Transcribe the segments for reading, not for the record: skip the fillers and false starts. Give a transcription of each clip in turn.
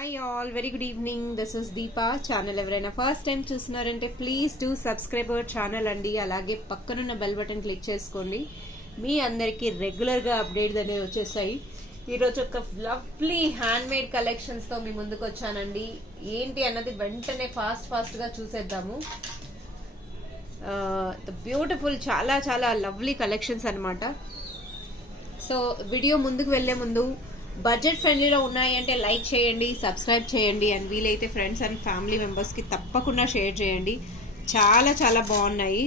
Hi all, very good evening. This is Deepa. Channel ఎవరైనా first time చూస్తున్నారంటే please do subscribe our channel అండి. అలాగే పక్కనున్న బెల్ బటన్ క్లిక్ చేసుకోండి. మీ అందరికీ రెగ్యులర్గా అప్డేట్స్ అనేవి వచ్చేసాయి. ఈరోజు ఒక లవ్లీ హ్యాండ్ మేడ్ కలెక్షన్స్తో మీ ముందుకు వచ్చానండి. ఏంటి అన్నది వెంటనే ఫాస్ట్గా చూసేద్దాము. బ్యూటిఫుల్, చాలా చాలా లవ్లీ కలెక్షన్స్ అనమాట. సో వీడియో ముందుకు వెళ్లే ముందు బడ్జెట్ ఫ్రెండ్లీలో ఉన్నాయి అంటే లైక్ చేయండి, సబ్స్క్రైబ్ చేయండి, అండ్ వీలైతే ఫ్రెండ్స్ అండ్ ఫ్యామిలీ మెంబర్స్కి తప్పకుండా షేర్ చేయండి. చాలా చాలా బాగున్నాయి.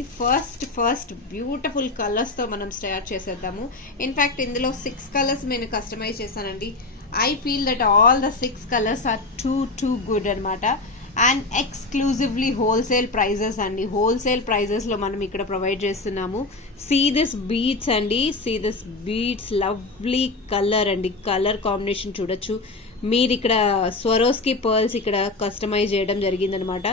ఫస్ట్ బ్యూటిఫుల్ కలర్స్తో మనం స్టార్ట్ చేసేద్దాము. ఇన్ఫ్యాక్ట్ ఇందులో 6 కలర్స్ నేను కస్టమైజ్ చేశానండి. I feel that all the 6 colours are too good అనమాట. అండ్ ఎక్స్క్లూజివ్లీ హోల్సేల్ ప్రైజెస్ అండి. హోల్సేల్ ప్రైజెస్లో మనం ఇక్కడ ప్రొవైడ్ చేస్తున్నాము. సీ దిస్ బీడ్స్ అండి, see this beads, lovely colour అండి. కలర్ కాంబినేషన్ చూడొచ్చు మీరు. ఇక్కడ స్వరోస్కి పర్ల్స్ ఇక్కడ కస్టమైజ్ చేయడం జరిగిందనమాట.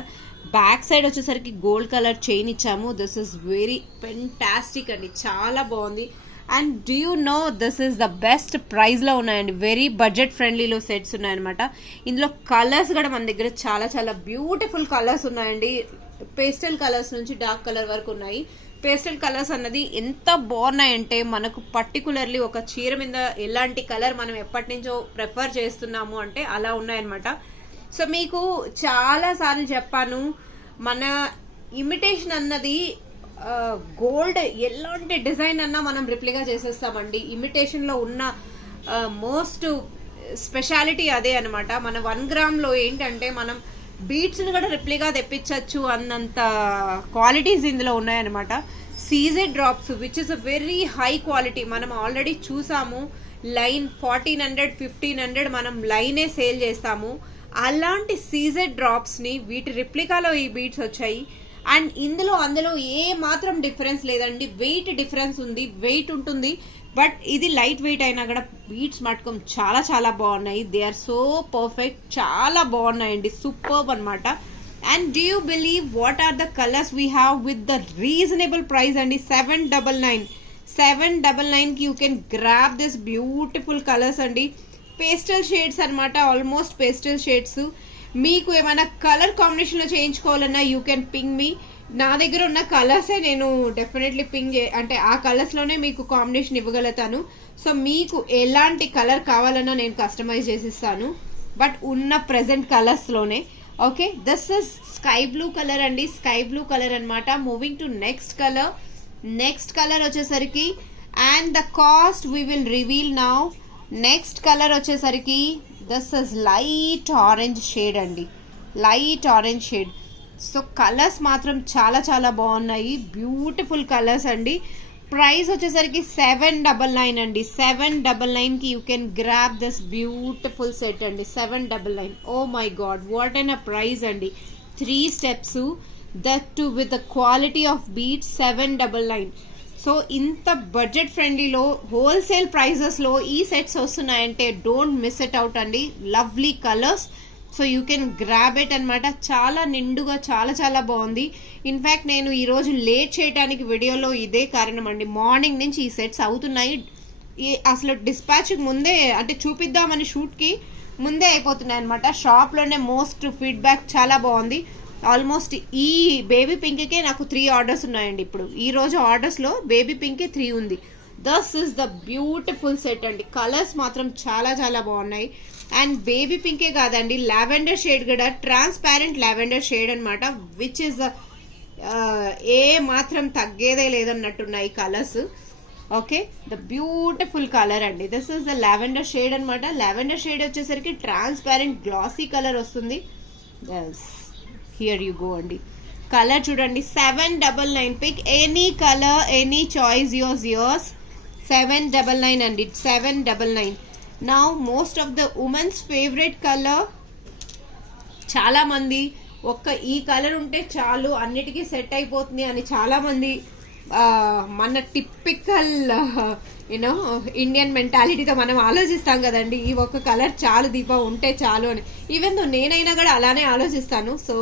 బ్యాక్ సైడ్ వచ్చేసరికి గోల్డ్ కలర్ చైన్ ఇచ్చాము. దిస్ ఇస్ వెరీ ఫెంటాస్టిక్ అండి, చాలా బాగుంది. And do you know this is the best ప్రైస్లో ఉన్నాయండి. వెరీ బడ్జెట్ ఫ్రెండ్లీలో సెట్స్ ఉన్నాయన్నమాట. ఇందులో కలర్స్ కూడా మన దగ్గర చాలా చాలా బ్యూటిఫుల్ కలర్స్ ఉన్నాయండి. పేస్టల్ కలర్స్ నుంచి డార్క్ కలర్ వరకు ఉన్నాయి. పేస్టల్ కలర్స్ అన్నది ఎంత బాగున్నాయంటే మనకు పర్టికులర్లీ ఒక చీర మీద ఎలాంటి కలర్ మనం ఎప్పటి నుంచో ప్రిఫర్ చేస్తున్నాము అంటే అలా ఉన్నాయన్నమాట. సో మీకు చాలా సార్లు చెప్పాను, మన ఇమిటేషన్ అన్నది గోల్డ్ ఎలాంటి డిజైన్ అన్నా మనం రిప్లికా చేసేస్తామండి. ఇమిటేషన్ లో ఉన్న మోస్ట్ స్పెషాలిటీ అదే అనమాట. మన 1 గ్రామ్లో ఏంటంటే మనం బీట్స్ ని కూడా రిప్లికా తెప్పించవచ్చు అన్నంత క్వాలిటీస్ ఇందులో ఉన్నాయన్నమాట. CZ drops which is a very high quality. మనం ఆల్రెడీ చూసాము, లైన్ 1400 1500 మనం లైనే సేల్ చేస్తాము. అలాంటి సీజెడ్ డ్రాప్స్ ని వీటి రిప్లికాలో ఈ బీట్స్ వచ్చాయి. అండ్ అందులో ఏ మాత్రం డిఫరెన్స్ లేదండి. వెయిట్ డిఫరెన్స్ ఉంది, వెయిట్ ఉంటుంది, బట్ ఇది లైట్ వెయిట్ అయినా కూడా బీట్స్ మటుకం చాలా చాలా బాగున్నాయి. దే ఆర్ సో పర్ఫెక్ట్, చాలా బాగున్నాయండి, సూపర్బ్ అనమాట. And do you believe what are the colours we have with the reasonable price అండి. 799 కి you can grab this beautiful colours అండి. పేస్టల్ షేడ్స్ అనమాట, ఆల్మోస్ట్ పేస్టల్ షేడ్స్. మీకు ఏమైనా కలర్ కాంబినేషన్లో చేయించుకోవాలన్నా యూ కెన్ పింగ్ మీ. నా దగ్గర ఉన్న కలర్సే నేను డెఫినెట్లీ అంటే ఆ కలర్స్లోనే మీకు కాంబినేషన్ ఇవ్వగలుగుతాను. సో మీకు ఎలాంటి కలర్ కావాలన్నా నేను కస్టమైజ్ చేసిస్తాను, బట్ ఉన్న ప్రెసెంట్ కలర్స్లోనే. Okay, this is sky blue colour అండి, స్కై బ్లూ కలర్ అనమాట. Moving to next colour. Next colour వచ్చేసరికి and the cost we will reveal now. Next colour వచ్చేసరికి this is light orange shade అండి, light orange shade. So colours మాత్రం చాలా చాలా బాగున్నాయి, beautiful colours అండి. ప్రైస్ వచ్చేసరికి 799 అండి. 799 కి you can grab this beautiful set అండి. 799. Oh my god, what an a price అండి. 3 steps, that too with the quality of beat. 799. So ఇంత బడ్జెట్ ఫ్రెండ్లీలో హోల్సేల్ ప్రైజెస్లో ఈ సెట్స్ వస్తున్నాయంటే డోంట్ మిస్ ఇట్ అవుట్ అండి. Lovely colours, so you can grab it అనమాట. చాలా నిండుగా చాలా చాలా బాగుంది. ఇన్ఫ్యాక్ట్ నేను ఈరోజు లేట్ చేయడానికి వీడియోలో ఇదే కారణం అండి. మార్నింగ్ నుంచి ఈ సెట్స్ అవుతున్నాయి. అసలు డిస్పాచ్ ముందే అంటే చూపిద్దామని షూట్కి ముందే అయిపోతున్నాయి అనమాట. షాప్లోనే మోస్ట్ ఫీడ్బ్యాక్ చాలా బాగుంది. ఆల్మోస్ట్ ఈ బేబీ పింక్కే నాకు 3 ఆర్డర్స్ ఉన్నాయండి. ఇప్పుడు ఈ రోజు ఆర్డర్స్లో బేబీ పింకే 3 ఉంది. This is the beautiful set అండి. కలర్స్ మాత్రం చాలా చాలా బాగున్నాయి. అండ్ బేబీ పింకే కాదండి, లావెండర్ షేడ్ కూడా, ట్రాన్స్పారెంట్ లావెండర్ షేడ్ అనమాట, విచ్ ఇస్ ఏ మాత్రం తగ్గేదే లేదన్నట్టున్నాయి colours. Okay, the beautiful colour అండి. This is the lavender shade అనమాట. లావెండర్ షేడ్ వచ్చేసరికి ట్రాన్స్పారెంట్ గ్లాసీ కలర్ వస్తుంది. హియర్ యూ గో అండి. కలర్ చూడండి. 799. Pick any colour, any choice, yours. 799 అండి, 799. Now most of the women's favourite colour. చాలా మంది ఈ కలర్ ఉంటే చాలు అన్నిటికీ సెట్ అయిపోతుంది అని చాలా మంది మన టిపికల్ యూనో ఇండియన్ మెంటాలిటీతో మనం ఆలోచిస్తాం కదండి. ఈ ఒక్క కలర్ చాలు దీప, ఉంటే చాలు అని. ఈవెన్ దో నేనైనా కూడా అలానే ఆలోచిస్తాను. సో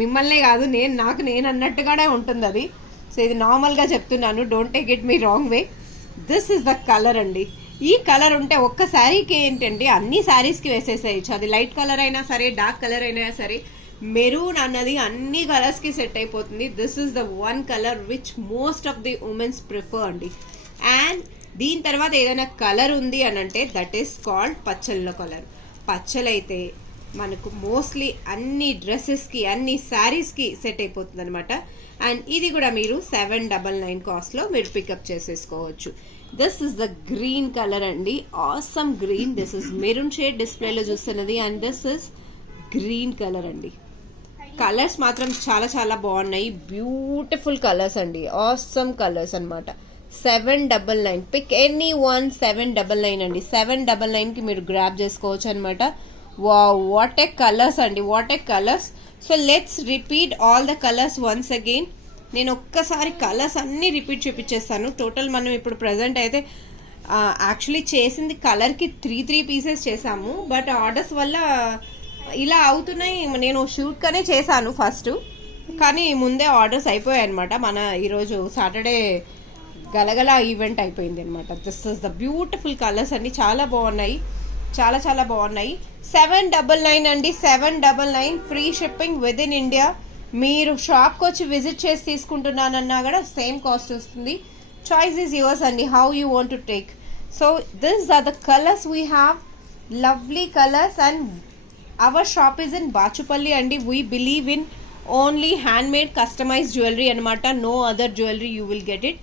మిమ్మల్నే కాదు, నాకు నేను అన్నట్టుగానే ఉంటుంది అది. సో ఇది నార్మల్గా చెప్తున్నాను, don't take it me wrong way. This is the colour అండి. ఈ కలర్ ఉంటే ఒక్క శారీకి ఏంటంటే అన్ని శారీస్కి వేసేసేయచ్చు. అది లైట్ కలర్ అయినా సరే, డార్క్ కలర్ అయినా సరే, మెరూన్ అన్నది అన్ని కలర్స్కి సెట్ అయిపోతుంది. This is the one colour which most of the women's prefer అండి. అండ్ దీని తర్వాత ఏదైనా కలర్ ఉంది అని అంటే దట్ ఈస్ కాల్డ్ పచ్చళ్ళ కలర్. పచ్చలైతే మనకు మోస్ట్లీ అన్ని డ్రెస్సెస్కి, అన్ని శారీస్కి సెట్ అయిపోతుంది అనమాట. అండ్ ఇది కూడా మీరు 799 కాస్ట్లో మీరు పికప్ చేసేసుకోవచ్చు. This is the green colour అండి, awesome green. This is maroon shade డిస్ప్లేలో చూస్తున్నది. And this is green colour అండి. కలర్స్ మాత్రం చాలా చాలా బాగున్నాయి, బ్యూటిఫుల్ కలర్స్ అండి, ఆసమ్ కలర్స్ అనమాట. 799 పిక్ ఎనీ వన్. 799 అండి. 799కి మీరు గ్రాబ్ చేసుకోవచ్చు అనమాట. వావ్, వాట్ ఏ కలర్స్ అండి, what a colours. So let's repeat all the colours once again. నేను ఒక్కసారి కలర్స్ అన్ని రిపీట్ చూపించేస్తాను. టోటల్ మనం ఇప్పుడు ప్రజెంట్ అయితే యాక్చువల్లీ చేసింది కలర్కి 3 పీసెస్ చేసాము. బట్ ఆర్డర్స్ వల్ల ఇలా అవుతున్నాయి. నేను షూట్గానే చేశాను ఫస్ట్, కానీ ముందే ఆర్డర్స్ అయిపోయాయి అనమాట. మన ఈరోజు సాటర్డే గలగల ఈవెంట్ అయిపోయింది అనమాట. This is the beautiful colours అండి, చాలా బాగున్నాయి, చాలా చాలా బాగున్నాయి. 799 అండి, 799 free shipping with in India. మీరు షాప్కి వచ్చి విజిట్ చేసి తీసుకుంటున్నానన్నా కూడా సేమ్ కాస్ట్ వస్తుంది. చాయిస్ ఈజ్ యువర్స్ అండి, how you want to take. So this are the colours we have, lovely colours. And our shop is in Bachupally అండి. We believe in only handmade customised jewellery అనమాట. No other jewellery you will get it.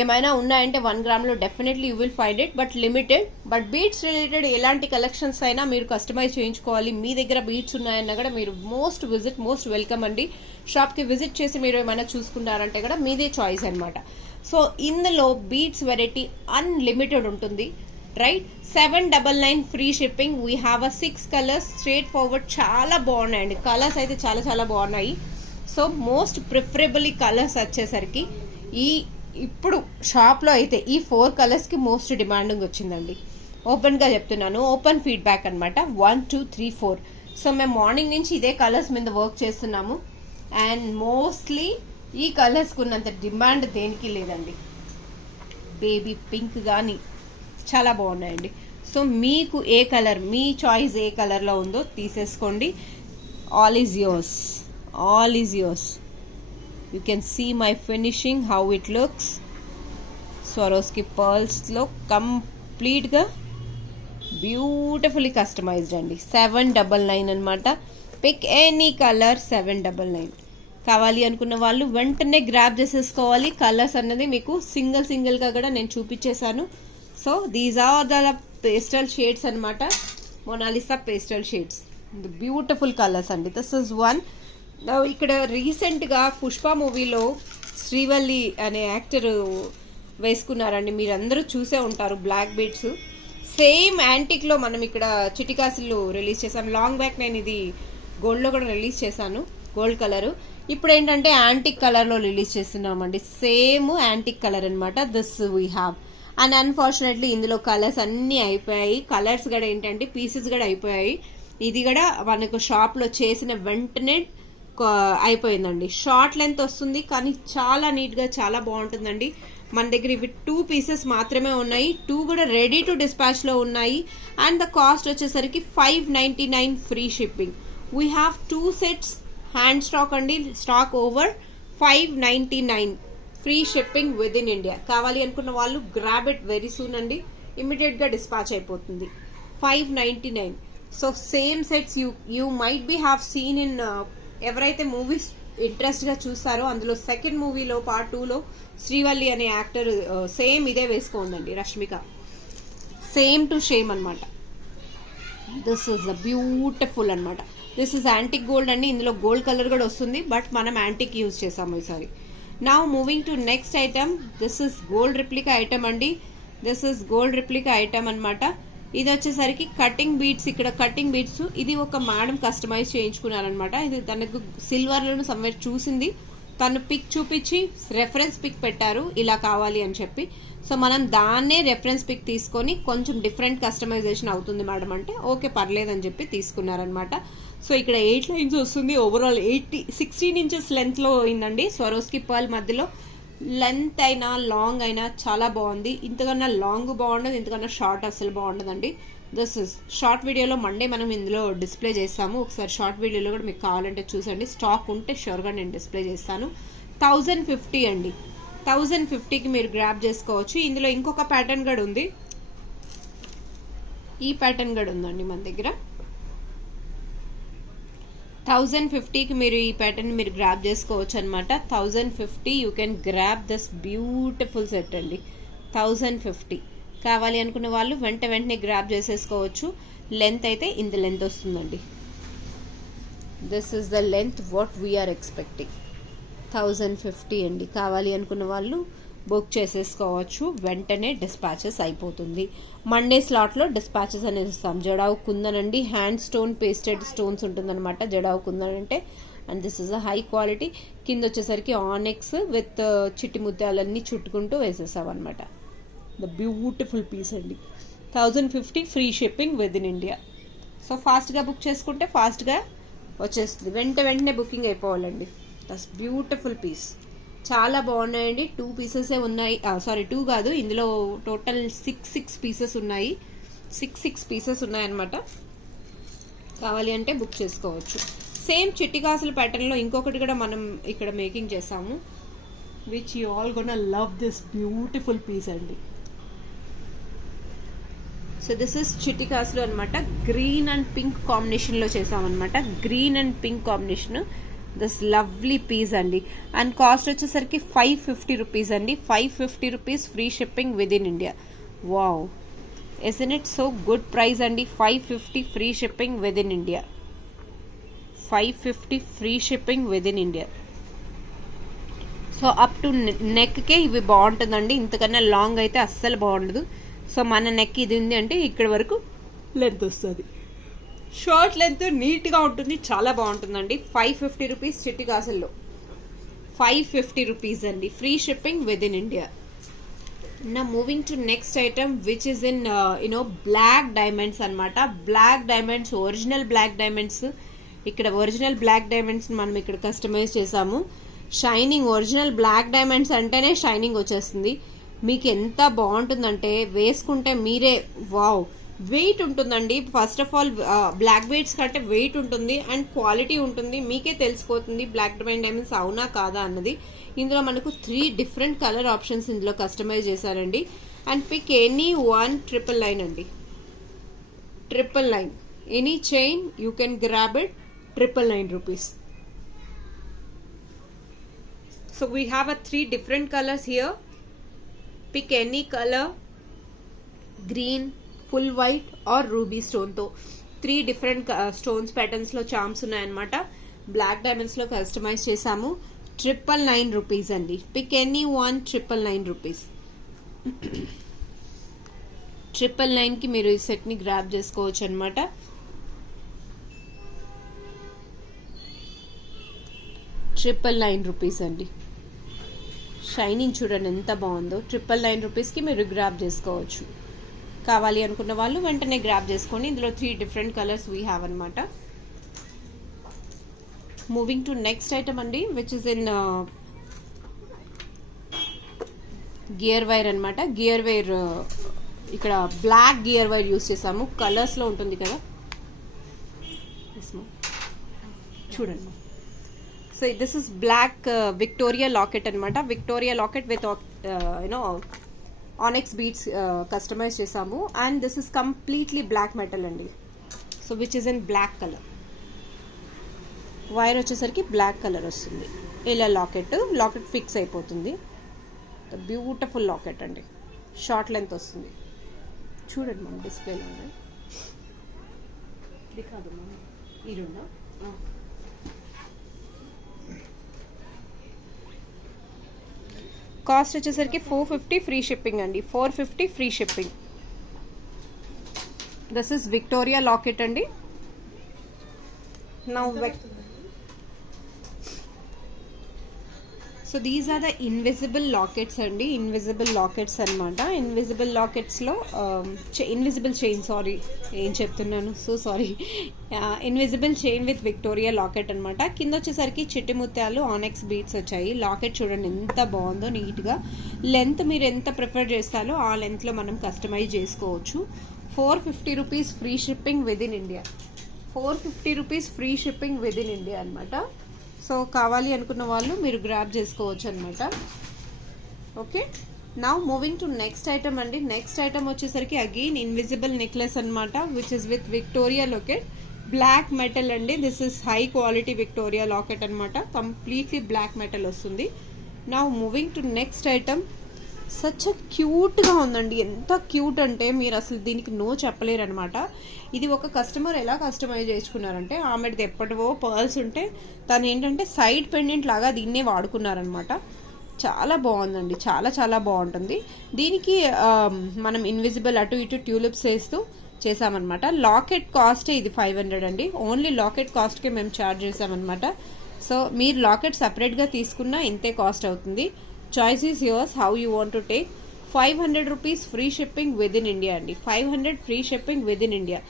ఏమైనా ఉన్నాయంటే 1 గ్రామ్లో definitely you will find it, but limited. But beads related ఎలాంటి collections అయినా మీరు customise చేయించుకోవాలి. మీ దగ్గర బీడ్స్ ఉన్నాయన్నా కూడా మీరు మోస్ట్ వెల్కమ్ అండి. షాప్కి విజిట్ చేసి మీరు ఏమైనా చూసుకున్నారంటే కూడా మీదే చాయిస్ అనమాట. సో ఇందులో బీడ్స్ వెరైటీ అన్లిమిటెడ్ ఉంటుంది, right. 799 free shipping. We have a 6 colours straight forward. చాలా బాగున్నాయండి కలర్స్ అయితే, చాలా చాలా బాగున్నాయి. సో మోస్ట్ ప్రిఫరబుల్ కలర్స్ వచ్చేసరికి ఇప్పుడు షాప్లో అయితే ఈ 4 కలర్స్కి మోస్ట్ డిమాండింగ్ వచ్చిందండి. ఓపెన్గా చెప్తున్నాను, ఓపెన్ ఫీడ్బ్యాక్ అనమాట. 1 2 3 4. సో మేము మార్నింగ్ నుంచి ఇదే కలర్స్ మీద వర్క్ చేస్తున్నాము. అండ్ మోస్ట్లీ ఈ కలర్స్కి ఉన్నంత డిమాండ్ దేనికి లేదండి. బేబీ పింక్ కానీ చాలా బాగున్నాయండి. సో మీకు ఏ కలర్, మీ చాయిస్ ఏ కలర్లో ఉందో తీసేసుకోండి. All is yours, all is yours. You can see my finishing, how it looks. Swarovski pearls లో కంప్లీట్గా బ్యూటిఫుల్లీ కస్టమైజ్డ్ అండి. 799 అనమాట. Pick any colour. 799 కావాలి అనుకున్న వాళ్ళు వెంటనే గ్రాబ్ చేసేసుకోవాలి. కలర్స్ అన్నది మీకు సింగిల్గా కూడా నేను చూపించేశాను. So these are the pastel shades అనమాట, Mona Lisa pastel shades, beautiful colours అండి. This is one. ఇక్కడ రీసెంట్గా పుష్ప మూవీలో శ్రీవల్లి అనే యాక్టర్ వేసుకున్నారండి, మీరందరూ చూసే ఉంటారు. బ్లాక్ బీడ్స్ సేమ్ యాంటిక్లో మనం ఇక్కడ చిటికాసిల్లు రిలీజ్ చేసాం. లాంగ్ బ్యాక్ నేను ఇది గోల్డ్లో కూడా రిలీజ్ చేశాను, గోల్డ్ కలరు. ఇప్పుడు ఏంటంటే యాంటిక్ కలర్లో రిలీజ్ చేస్తున్నామండి. సేమ్ యాంటిక్ కలర్ అనమాట. This we have. And unfortunately ఇందులో కలర్స్ అన్నీ అయిపోయాయి. కలర్స్ కూడా ఏంటంటే పీసెస్ కూడా అయిపోయాయి. ఇది కూడా మనకు షాప్లో చేసిన వెంటనే అయిపోయిందండి. షార్ట్ లెంత్ వస్తుంది కానీ చాలా నీట్గా చాలా బాగుంటుందండి. మన దగ్గర ఇవి 2 పీసెస్ మాత్రమే ఉన్నాయి. 2 కూడా రెడీ టు డిస్పాచ్లో ఉన్నాయి. అండ్ ద కాస్ట్ వచ్చేసరికి 599 free shipping. We have 2 sets hand stock అండి. Stock over. 599 free shipping with in India. కావాలి అనుకున్న వాళ్ళు గ్రాబ్ ఇట్ వెరీ సూన్ అండి, ఇమీడియట్గా డిస్పాచ్ అయిపోతుంది. 599. So same sets you might be have seen in, ఎవరైతే movies ఇంట్రెస్ట్గా చూస్తారో అందులో సెకండ్ మూవీలో పార్ట్ 2లో శ్రీవల్లి అనే యాక్టర్ సేమ్ ఇదే వేసుకోండి, రష్మిక. సేమ్ టు సేమ్ అనమాట. దిస్ ఇస్ ద బ్యూటిఫుల్ అనమాట. దిస్ ఇస్ యాంటిక్ గోల్డ్ అండి. ఇందులో గోల్డ్ కలర్ కూడా వస్తుంది, బట్ మనం యాంటిక్ యూజ్ చేసాము ఈసారి. Now moving to next item. This is gold replica item అండి. This is gold replica item అనమాట. ఇది వచ్చేసరికి కటింగ్ బీడ్స్. ఇక్కడ కటింగ్ బీడ్స్ ఇది ఒక మేడం కస్టమైజ్ చేయించుకున్నారనమాట. ఇది తనకు సిల్వర్లను సమ్వేర్ చూసింది, తను పిక్ చూపించి రెఫరెన్స్ పిక్ పెట్టారు ఇలా కావాలి అని చెప్పి. సో మనం దాన్నే రెఫరెన్స్ పిక్ తీసుకొని కొంచెం డిఫరెంట్ కస్టమైజేషన్ అవుతుంది మేడం అంటే ఓకే పర్లేదని చెప్పి తీసుకున్నారనమాట. సో ఇక్కడ 8 లైన్స్ వస్తుంది. ఓవరాల్ 16 ఇంచెస్ లెంత్లో అయిందండి. స్వరోస్కి పర్ల్ మధ్యలో లెంత్ అయినా లాంగ్ అయినా చాలా బాగుంది. ఇంతకన్నా లాంగ్ బాగుండదు, ఇంతకన్నా షార్ట్ అసలు బాగుండదండి. దిస్ ఇస్ షార్ట్ వీడియోలో మండే మనం ఇందులో డిస్ప్లే చేస్తాము. ఒకసారి షార్ట్ వీడియోలో కూడా మీకు కావాలంటే చూసండి. స్టాక్ ఉంటే షూర్గా నేను డిస్ప్లే చేస్తాను. 1050 అండి. 1050కి మీరు గ్రాప్ చేసుకోవచ్చు. ఇందులో ఇంకొక ప్యాటర్న్ కూడా ఉంది. ఈ ప్యాటర్న్ కూడా ఉందండి మన దగ్గర. 1050కి మీరు ఈ ప్యాటర్న్ మీరు గ్రాప్ చేసుకోవచ్చు అనమాట. 1050 you can grab this beautiful set అండి. 1050 కావాలి అనుకున్న వాళ్ళు వెంటనే గ్రాప్ చేసేసుకోవచ్చు. లెంత్ అయితే ఇంత లెంత్ వస్తుందండి. This is the length what we are expecting. 1050 అండి. కావాలి అనుకున్న వాళ్ళు బుక్ చేసేసుకోవచ్చు. వెంటనే డిస్పాచెస్ అయిపోతుంది. మండే స్లాట్లో డిస్పాచెస్ అనేది ఇస్తాం. జడావు కుందన్ అండి. హ్యాండ్ స్టోన్ పేస్టెడ్ స్టోన్స్ ఉంటుందన్నమాట జడావు కుందన్ అంటే. And this is a high quality. కింద వచ్చేసరికి ఆనెక్స్ విత్ చిట్టి ముత్యాలన్నీ చుట్టుకుంటూ వేసేసాం అనమాట. ద బ్యూటిఫుల్ పీస్ అండి. 1050 free shipping with in India. So ఫాస్ట్గా బుక్ చేసుకుంటే ఫాస్ట్గా వచ్చేస్తుంది. వెంటనే బుకింగ్ అయిపోవాలండి. That's beautiful piece. చాలా బాగున్నాయండి. 2 పీసెసే ఉన్నాయి. సారీ 2 కాదు, ఇందులో టోటల్ 6 పీసెస్ ఉన్నాయి. 6 పీసెస్ ఉన్నాయన్నమాట. కావాలి అంటే బుక్ చేసుకోవచ్చు. సేమ్ చిట్టి కాసుల ప్యాటర్న్లో ఇంకొకటి కూడా మనం ఇక్కడ మేకింగ్ చేసాము. Which you all gonna love this beautiful piece అండి. సో దిస్ ఇస్ చిట్టి కాసులు అనమాట. గ్రీన్ అండ్ పింక్ కాంబినేషన్లో చేసామన్నమాట. Green and pink combination. This lovely piece అండి. అండ్ కాస్ట్ వచ్చేసరికి 550 రూపీస్ అండి. 550 rupees free shipping with in India. Wow, isn't it so good price అండి. 550 free shipping with in India. 550 free shipping with in India. So up to నెక్కే ఇవి బాగుంటుందండి. ఇంతకన్నా long అయితే అస్సలు బాగుండదు. సో మన నెక్ ఇది ఉంది అంటే ఇక్కడ వరకు లెంత్ వస్తుంది. షార్ట్ లెంత్ నీట్గా ఉంటుంది. చాలా బాగుంటుందండి. 550 రూపీస్ చిట్టి కాసుల్లో. 550 రూపీస్ అండి. Free shipping with in India. నా moving to next item which is in black diamonds అనమాట. Black diamonds, original black diamonds. ఇక్కడ ఒరిజినల్ బ్లాక్ డైమండ్స్ మనం ఇక్కడ కస్టమైజ్ చేసాము. షైనింగ్ ఒరిజినల్ బ్లాక్ డైమండ్స్ అంటేనే షైనింగ్ వచ్చేస్తుంది. మీకు ఎంత బాగుంటుందంటే వేసుకుంటే మీరే వావ్. వెయిట్ ఉంటుందండి. First of all black beads కంటే వెయిట్ ఉంటుంది అండ్ క్వాలిటీ ఉంటుంది. మీకే తెలిసిపోతుంది బ్లాక్ డైమండ్స్ అవునా కాదా అన్నది. ఇందులో మనకు 3 డిఫరెంట్ కలర్ ఆప్షన్స్ ఇందులో కస్టమైజ్ చేశారండి. అండ్ పిక్ ఎనీ 1,999 అండి. 999. Any chain you can grab it. 999 rupees. So we have a 3 different colours here. Pick any colour. Green, full white or ruby స్టోన్తో 3 different stones ప్యాటర్న్స్లో charms ఉన్నాయన్నమాట. Black డైమండ్స్లో customize చేసాము. 999 rupees అండి. Pick any 999 rupees. 999కి మీరు ఈ సెట్ని grab చేసుకోవచ్చు అనమాట. రూపీస్ అండి. షైనింగ్ చూడండి ఎంత బాగుందో. 999 రూపీస్కి మీరు గ్రాప్ చేసుకోవచ్చు. కావాలి అనుకున్న వాళ్ళు వెంటనే గ్రాప్ చేసుకోండి. ఇందులో 3 డిఫరెంట్ కలర్స్ వీ హ్యావ్ అనమాట. మూవింగ్ టు నెక్స్ట్ ఐటమ్ అండి which is in gear wire అనమాట. గియర్ వైర్ ఇక్కడ బ్లాక్ గియర్ వైర్ యూస్ చేసాము. కలర్స్లో ఉంటుంది కదా, చూడండి. So this is black Victoria locket అనమాట. Victoria locket with onyx beads customize చేసాము. And this is completely black metal అండి. So which is in black colour. Wire వచ్చేసరికి బ్లాక్ కలర్ వస్తుంది. ఇలా లాకెట్ ఫిక్స్ అయిపోతుంది. బ్యూటిఫుల్ లాకెట్ అండి. Short length వస్తుంది. చూడండి మనం డిస్ప్లేలో ఉన్నాయి. ఈ రెండా కాస్ట్ వచ్చేసరికి 450 ఫ్రీ షిప్పింగ్ అండి. 450 free shipping. This is Victoria locket అండి. So these are the invisible lockets అండి, ఇన్విజిబుల్ లాకెట్స్ అనమాట. ఇన్విజిబుల్ లాకెట్స్లో ఇన్విజిబుల్ చైన్, సారీ ఏం చెప్తున్నాను, so sorry, invisible chain with Victoria locket అనమాట. కింద వచ్చేసరికి చిట్టి ముత్యాలు ఆనెక్స్ బీట్స్ వచ్చాయి. లాకెట్ చూడండి ఎంత బాగుందో నీట్గా. లెంత్ మీరు ఎంత ప్రిఫర్ చేస్తారో ఆ లెంత్లో మనం కస్టమైజ్ చేసుకోవచ్చు. 450 rupees free shipping with in India, 450 rupees free shipping with in India అనమాట. సో కావాలి అనుకున్న వాళ్ళు మీరు గ్రాబ్ చేసుకోవచ్చు అనమాట. Okay, now moving to next item అండి. నెక్స్ట్ ఐటమ్ వచ్చేసరికి అగైన్ ఇన్విజిబుల్ నెక్లెస్ అనమాట, which is with Victoria locket, black metal అండి. This is high quality Victoria locket అనమాట, కంప్లీట్లీ బ్లాక్ మెటల్ వస్తుంది. Now moving to next item. Such క్యూట్గా ఉందండి, ఎంత cute అంటే మీరు అసలు దీనికి నో చెప్పలేరు అనమాట. ఇది ఒక కస్టమర్ ఎలా కస్టమైజ్ చేసుకున్నారంటే, ఆమెది ఎప్పటివో పర్ల్స్ ఉంటే తను ఏంటంటే సైడ్ పెండెంట్ లాగా దీన్నే వాడుకున్నారనమాట. చాలా బాగుందండి, చాలా చాలా బాగుంటుంది. దీనికి మనం ఇన్విజిబుల్ అటు ఇటు ట్యూలిప్స్ వేస్తూ చేసామన్నమాట. లాకెట్ కాస్ట్ ఇది 500 అండి, ఓన్లీ లాకెట్ కాస్ట్కే మేము ఛార్జ్ చేసామన్నమాట. సో మీరు లాకెట్ సపరేట్గా తీసుకున్నా ఇంతే కాస్ట్ అవుతుంది. Choice is yours, how you want to take. 500 rupees free shipping with in India అండి, 500 free shipping with in India.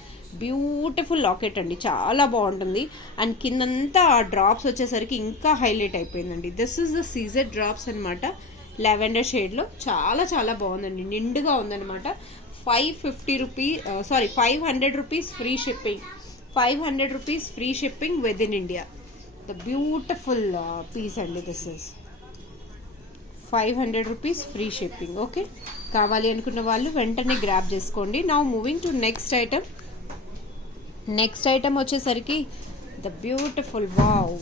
Beautiful locket అండి, చాలా బాగుంటుంది. అండ్ కిందంతా డ్రాప్స్ వచ్చేసరికి ఇంకా హైలైట్ అయిపోయిందండి. This is the CZ drops అనమాట, లెవెండర్ షేడ్లో. చాలా చాలా బాగుందండి, నిండుగా ఉందన్నమాట. 550 rupees, sorry 500 rupees free shipping, 500 rupees free shipping with in India. The beautiful piece అండి, this is 500 rupees free shipping. Okay, కావాలి అనుకున్న వాళ్ళు వెంటనే గ్రాబ్ చేసుకోండి. Now moving to next item. Next item వచ్చేసరికి ద బ్యూటిఫుల్ వావ్,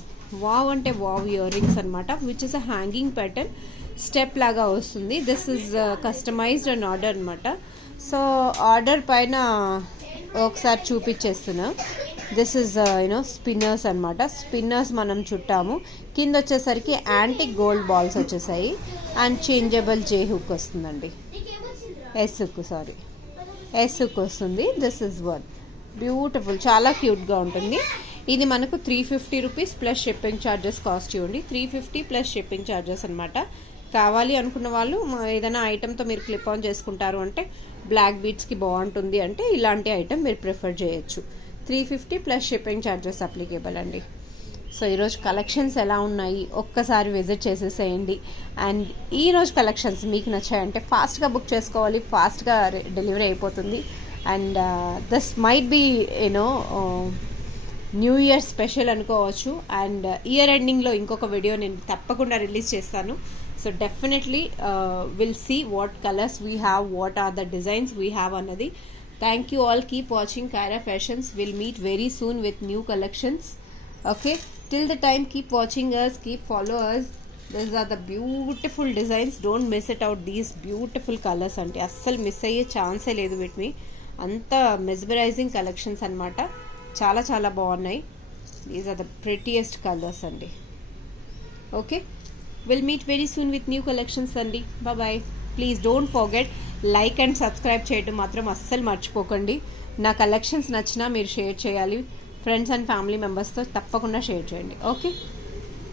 వావ్ అంటే wow earrings అనమాట, which is a hanging pattern, step లాగా వస్తుంది. This is customised and order అనమాట. సో ఆర్డర్ పైన ఒకసారి చూపించేస్తున్నా. దిస్ ఇస్ యూనో స్పిన్నర్స్ అనమాట, స్పిన్నర్స్ మనం చుట్టాము. కింద వచ్చేసరికి యాంటిక్ గోల్డ్ బాల్స్ వచ్చేసాయి అండ్ చేంజబుల్ జే హుక్ వస్తుందండి, S hook, sorry S hook వస్తుంది. దిస్ ఇస్ వన్ బ్యూటిఫుల్, చాలా క్యూట్గా ఉంటుంది. ఇది మనకు 350 rupees plus shipping charges cost ఇవ్వండి, 350 ప్లస్ షిప్పింగ్ ఛార్జెస్ అనమాట. కావాలి అనుకున్న వాళ్ళు ఏదైనా ఐటెంతో మీరు క్లిప్ ఆన్ చేసుకుంటారు అంటే, బ్లాక్ బీడ్స్కి బాగుంటుంది అంటే ఇలాంటి ఐటెం మీరు ప్రిఫర్ చేయొచ్చు. 350 ప్లస్ షిప్పింగ్ ఛార్జెస్ అప్లికేబుల్ అండి. సో ఈరోజు కలెక్షన్స్ ఎలా ఉన్నాయి ఒక్కసారి విజిట్ చేసేసేయండి. అండ్ ఈరోజు కలెక్షన్స్ మీకు నచ్చాయంటే ఫాస్ట్గా బుక్ చేసుకోవాలి, ఫాస్ట్గా డెలివరీ అయిపోతుంది. And this might be you know new year special అనుకోవచ్చు. అండ్ ఇయర్ ఎండింగ్లో ఇంకొక వీడియో నేను తప్పకుండా రిలీజ్ చేస్తాను. So definitely will see what colours we have, what are the designs we have అన్నది. Thank you all, keep watching Kyra Fashions. We'll meet very soon with new collections. Okay, till the time keep watching us, keep follow us. These are the beautiful designs, don't miss it out. These beautiful colors ante assal miss ayye chance ledhu with me, anta mesmerizing collections anamata, chala chala baagunnai. These are the prettiest colors andi. Okay, we'll meet very soon with new collections andi. Bye bye. Please don't forget like and subscribe చేయడం మాత్రం అస్సలు మర్చిపోకండి. నా collections నచ్చినా మీరు share చేయాలి, friends and family మెంబర్స్తో తప్పకుండా షేర్ చేయండి. ఓకే.